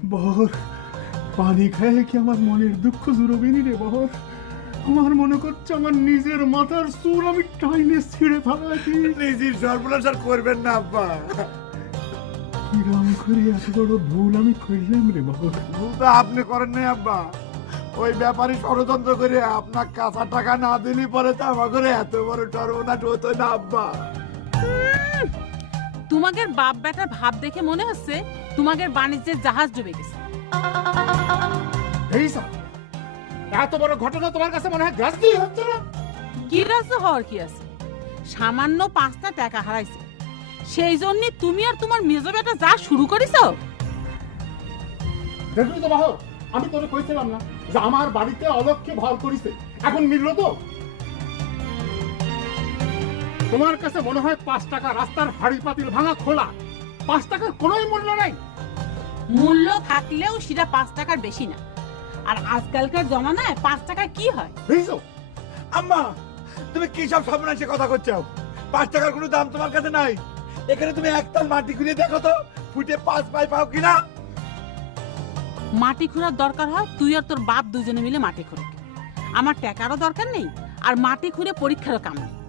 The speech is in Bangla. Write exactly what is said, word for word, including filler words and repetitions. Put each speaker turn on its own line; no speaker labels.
বহর, পানি খায় কি আমার মনের দুঃখ জুড়বেনি রে বহর? আমার মনে করছে আমার নিজের মাথার চুল আমি টাইনে ছিঁড়ে ফেলাইছি।
নিজের সর্বনাশ আর করবেন না আব্বা।
কিরম করে এত বড় ভুল আমি করলাম রে বহর?
ভুল তো আপনি করেন নাই আব্বা, ওই ব্যাপারে ষড়যন্ত্র করে আপনার কাঁচা টাকা না দিলে পরে তো আমার ঘরে এত বড় সর্বনাশ হতো না আব্বা।
তোমাদের বাপ বেটার ভাব দেখে মনে হচ্ছে তোমাদের বাণিজ্যের জাহাজ ডুবে গেছে।
এই স্যার, এত বড় ঘটনা তোমার কাছে মনে হয় গ্রাস দিয়ে হচ্ছে না?
কি রাজ্য হওয়ার কি আছে? সামান্য পাঁচটা টাকা হারাইছে, সেই জন্য তুমি আর তোমার মেজো বেটা যা শুরু করেছো।
দেখলি তো বাহর, আমি তোরে কইছিলাম না যে আমার বাড়িতে অলক্ষে ভর করিছে, এখন মিললো তো? তোমার কাছে মনে হয় পাঁচ টাকা রাস্তার হাড়ি পাতিল ভাঙা খোলা, পাঁচ টাকার কোনোই মূল্য নাই।
মূল্য থাকলেও সেটা পাঁচ টাকার বেশি না। আর আজকালকার জমানায় পাঁচ টাকা কি হয়?
বুঝছো?
আম্মা, তুমি কি সব সর্বনাশে কথা করছো? পাঁচ টাকার কোনো দাম তোমার কাছে নাই। এখানে তুমি একটাল মাটি খুঁড়ে দেখো তো, ফুটে পাঁচ পাই পাও কিনা।
মাটি খোঁড়ার দরকার হয় তুই আর তোর বাপ দুজনে মিলে মাটি খোঁড়ে। আমার টাকারও দরকার নেই, আর মাটি খুঁড়ে পরীক্ষারও কাম নেই।